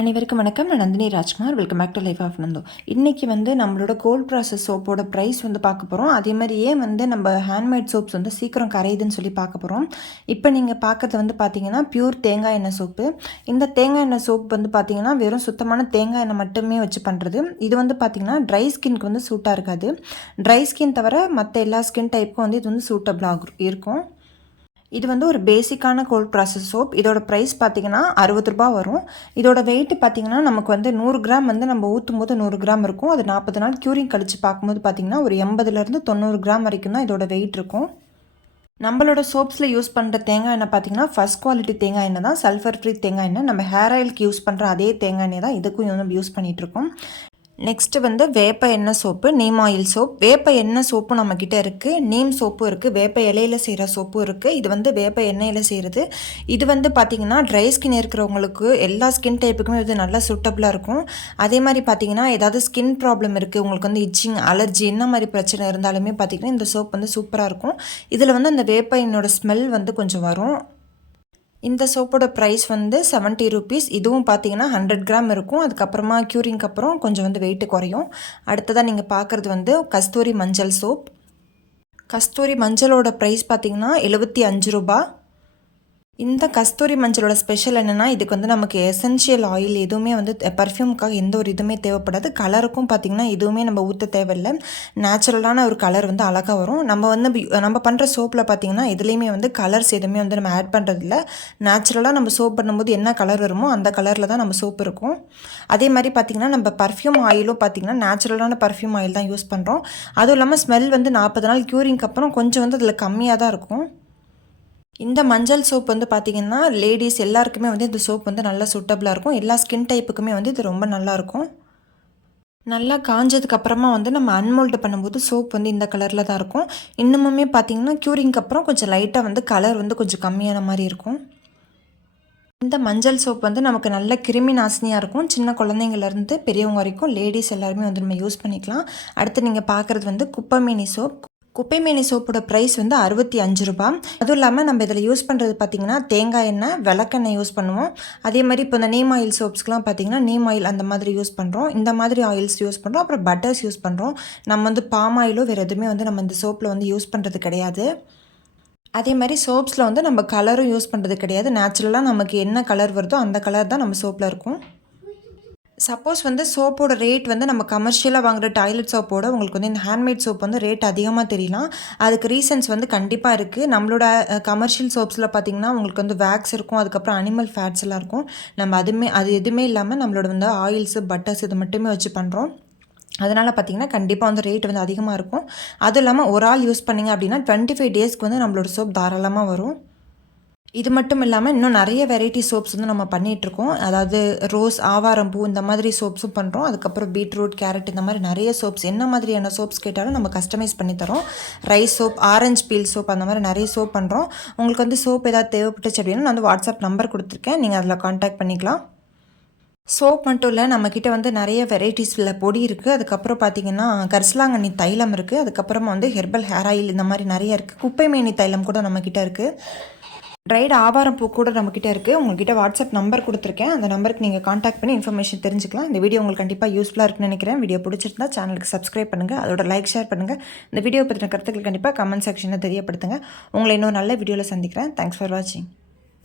அனைவருக்கும் வணக்கம். நான் Nandhini Rajkumar. Welcome back to life of Nandho. இன்றைக்கி நம்மளோட கோல்ட் ப்ராசஸ் சோப்போட ப்ரைஸ் பார்க்க போகிறோம். அதே மாதிரி ஏன் நம்ம ஹேண்ட்மேட் சோப்ஸ் சீக்கிரம் கரையுதுன்னு சொல்லி பார்க்க போகிறோம். இப்போ நீங்கள் பார்க்கறது பார்த்தீங்கன்னா பியூர் தேங்காய் எண்ணெய் சோப்பு. இந்த தேங்காய் எண்ணெய் சோப் பார்த்தீங்கன்னா வெறும் சுத்தமான தேங்காய் எண்ணெய் மட்டுமே வச்சு பண்ணுறது. இது பார்த்தீங்கன்னா ட்ரை ஸ்கின்க்கு சூட்டாக இருக்காது. ட்ரை ஸ்கின் தவிர மற்ற எல்லா ஸ்கின் டைப்புக்கும் இது சூட்டபிளாக இருக்கும். இது ஒரு பேசிக்கான கோல்ட் ப்ராசஸ் சோப். இதோட ப்ரைஸ் பார்த்தீங்கன்னா 60 ரூபா வரும். இதோட வெயிட் பார்த்தீங்கன்னா நமக்கு 100 கிராம் நம்ம ஊற்றும் போது 100 கிராம் இருக்கும். அது 40 நாள் க்யூரிங் கழித்து பார்க்கும்போது பார்த்தீங்கன்னா ஒரு 80லேருந்து 90 கிராம் வரைக்கும் தான் இதோட வெயிட் இருக்கும். நம்மளோட சோப்ஸில் யூஸ் பண்ணுற தேங்காய் எண்ணெய் பார்த்தீங்கன்னா ஃபஸ்ட் குவாலிட்டி தேங்காய் எண்ணெய் தான், சல்ஃபர் ஃப்ரீ தேங்காய் எண்ணெய். நம்ம ஹேர் ஆயிலுக்கு யூஸ் பண்ணுற அதே தேங்காய் எண்ணெய் தான் இதுக்கும் யூஸ் பண்ணிகிட்ருக்கோம். நெக்ஸ்ட்டு வேப்ப எண்ணெய் சோப்பு, நீம் ஆயில் சோப். வேப்ப எண்ணெய் சோப்பும் நம்மக்கிட்ட இருக்குது, நீம் சோப்பும் இருக்குது, வேப்ப இலையில் செய்கிற சோப்பும் இருக்குது. இது வேப்ப எண்ணெயில் செய்கிறது. இது பார்த்திங்கன்னா ட்ரை ஸ்கின் இருக்கிறவங்களுக்கு எல்லா ஸ்கின் டைப்புக்குமே இது நல்லா சூட்டபுளாக இருக்கும். அதே மாதிரி பார்த்திங்கன்னா ஏதாவது ஸ்கின் ப்ராப்ளம் இருக்குது, உங்களுக்கு இச்சிங், அலர்ஜி என்ன மாதிரி பிரச்சனை இருந்தாலுமே பார்த்திங்கன்னா இந்த சோப் சூப்பராக இருக்கும். இதில் அந்த வேப்ப எண்ணெயோட ஸ்மெல் கொஞ்சம் வரும். இந்த சோப்போட ப்ரைஸ் 70 ருபீஸ். இதுவும் பார்த்தீங்கன்னா 100 கிராம் இருக்கும். அதுக்கப்புறமா க்யூரிங்க்கு அப்புறம் கொஞ்சம் வெயிட்டு குறையும். அடுத்ததாக நீங்கள் பார்க்குறது கஸ்தூரி மஞ்சள் சோப். கஸ்தூரி மஞ்சளோட ப்ரைஸ் பார்த்தீங்கன்னா 75 ரூபா. இந்த கஸ்தூரி மஞ்சளோட ஸ்பெஷல் என்னென்னா இதுக்கு நமக்கு எசென்ஷியல் ஆயில் எதுவுமே பர்ஃப்யூமுக்காக எந்த ஒரு இதுவுமே தேவைப்படாது. கலருக்கும் பார்த்திங்கன்னா எதுவுமே நம்ம ஊற்ற தேவையில்லை. நேச்சுரலான ஒரு கலர் அழகாக வரும். நம்ம பண்ணுற சோப்பில் பார்த்திங்கன்னா எதுலேயுமே கலர்ஸ் எதுவுமே நம்ம ஆட் பண்ணுறதில்ல. நேச்சுரலாக நம்ம சோப் பண்ணும்போது என்ன கலர் வருமோ அந்த கலரில் தான் நம்ம சோப் இருக்கும். அதே மாதிரி பார்த்திங்கன்னா நம்ம பர்ஃப்யூம் ஆயிலும் பார்த்திங்கன்னா நேச்சுரலான பர்ஃப்யூம் ஆயில் தான் யூஸ் பண்ணுறோம். அதுவும் இல்லாமல் ஸ்மெல் 40 நாள் க்யூரிங்க்கு அப்புறம் கொஞ்சம் அதில் கம்மியாக தான் இருக்கும். இந்த மஞ்சள் சோப் பார்த்திங்கன்னா லேடிஸ் எல்லாருக்குமே இந்த சோப் நல்லா சூட்டபுளாக இருக்கும். எல்லா ஸ்கின் டைப்புக்குமே இது ரொம்ப நல்லாயிருக்கும். நல்லா காஞ்சதுக்கப்புறமா நம்ம அன்மோல்டு பண்ணும்போது சோப் இந்த கலரில் தான் இருக்கும். இன்னுமுமே பார்த்திங்கன்னா க்யூரிங்க்கு அப்புறம் கொஞ்சம் லைட்டாக கலர் கொஞ்சம் கம்மியான மாதிரி இருக்கும். இந்த மஞ்சள் சோப் நமக்கு நல்ல கிருமி நாசினியாக இருக்கும். சின்ன குழந்தைங்கள்லேருந்து பெரியவங்க வரைக்கும் லேடிஸ் எல்லாருமே நம்ம யூஸ் பண்ணிக்கலாம். அடுத்து நீங்கள் பார்க்குறது குப்பைமேனி சோப். குப்பைமேனி சோப்போட ப்ரைஸ் 65 ரூபா. அதுவும் இல்லாமல் நம்ம இதில் யூஸ் பண்ணுறது பார்த்திங்கன்னா தேங்காய் எண்ணெய், விளக்கெண்ணெய் யூஸ் பண்ணுவோம். அதே மாதிரி இப்போ இந்த நீம் ஆயில் சோப்ஸ்க்கெலாம் பார்த்திங்கன்னா நீம் ஆயில் அந்த மாதிரி யூஸ் பண்ணுறோம். இந்த மாதிரி ஆயில்ஸ் யூஸ் பண்ணுறோம். அப்புறம் பட்டர்ஸ் யூஸ் பண்ணுறோம். நம்ம பாம் ஆயிலோ வேறு எதுவுமே நம்ம இந்த சோப்பில் யூஸ் பண்ணுறது கிடையாது. அதே மாதிரி சோப்ஸில் நம்ம கலரும் யூஸ் பண்ணுறது கிடையாது. நேச்சுரலாக நமக்கு என்ன கலர் வருதோ அந்த கலர் தான் நம்ம சோப்பில் இருக்கும். சப்போஸ் சோப்போட ரேட் நம்ம கமர்ஷியலாக வாங்குகிற டாய்லெட் சோப்போட உங்களுக்கு இந்த ஹேண்ட்மேட் சோப் ரேட் அதிகமாக தெரியலாம். அதுக்கு ரீசன்ஸ் கண்டிப்பாக இருக்குது. நம்மளோட கமர்ஷியல் சோப்ஸில் பார்த்திங்கன்னா உங்களுக்கு வேக்ஸ் இருக்கும், அதுக்கப்புறம் அனிமல் ஃபேட்ஸ் எல்லாம் இருக்கும். நம்ம அது எதுவுமே இல்லாமல் நம்மளோட ஆயில்ஸு, பட்டர்ஸ் இது மட்டுமே வச்சு பண்ணுறோம். அதனால் பார்த்திங்கன்னா கண்டிப்பாக ரேட் அதிகமாக இருக்கும். அதுவும் இல்லாமல் ஒரு ஆள் யூஸ் பண்ணிங்க அப்படின்னா 25 டேஸ்க்கு நம்மளோட சோப் தாராளமாக வரும். இது மட்டும் இல்லாமல் இன்னும் நிறைய வெரைட்டி சோப்ஸ் நம்ம பண்ணிகிட்ருக்கோம். அதாவது ரோஸ், ஆவாரம்பூ இந்த மாதிரி சோப்ஸும் பண்ணுறோம். அதுக்கப்புறம் பீட்ரூட், கேரட் இந்த மாதிரி நிறைய சோப்ஸ், என்ன மாதிரியான சோப்ஸ் கேட்டாலும் நம்ம கஸ்டமைஸ் பண்ணி தரோம். Rice soap, orange feel soap அந்த மாதிரி நிறைய சோப் பண்ணுறோம். உங்களுக்கு சோப் ஏதாவது தேவைப்பட்டுச்சு அப்படின்னா நான் வாட்ஸ்அப் நம்பர் கொடுத்துருக்கேன், நீங்கள் அதில் காண்டாக்ட் பண்ணிக்கலாம். சோப் மட்டும் இல்லை, நம்மக்கிட்ட நிறைய வெரைட்டிஸில் பொடி இருக்குது. அதுக்கப்புறம் பார்த்திங்கன்னா கரிசலாங்கண்ணி தைலம் இருக்குது. அதுக்கப்புறமா ஹெர்பல் ஹேர் ஆயில் இந்த மாதிரி நிறைய இருக்குது. குப்பைமேனி தைலம் கூட நம்மக்கிட்ட இருக்குது. ட்ரைடு ஆவாரம் பூ கூட நம்மக்கிட்ட இருக்குது. உங்கள்கிட்ட வாட்ஸ்அப் நம்பர் கொடுத்துருக்கேன். அந்த நம்பருக்கு நீங்கள் காண்டாக்ட் பண்ணி இன்ஃபர்மேஷன் தெரிஞ்சுக்கலாம். இந்த வீடியோ உங்களுக்கு கண்டிப்பாக யூஸ்ஃபுல்லாக இருக்குன்னு நினைக்கிறேன். வீடியோ பிடிச்சிருந்தா சேனலுக்கு சப்ஸ்கிரைப் பண்ணுங்கள், அதோட லைக் ஷேர் பண்ணுங்கள். இந்த வீடியோ பற்றின கருத்துக்கள் கண்டிப்பாக கமெண்ட் செக்ஷனில் தெரியப்படுத்துங்க. உங்களை இன்னும் நல்ல வீடியோவில் சந்திக்கிறேன். தேங்க்ஸ் ஃபார் வாட்சிங்.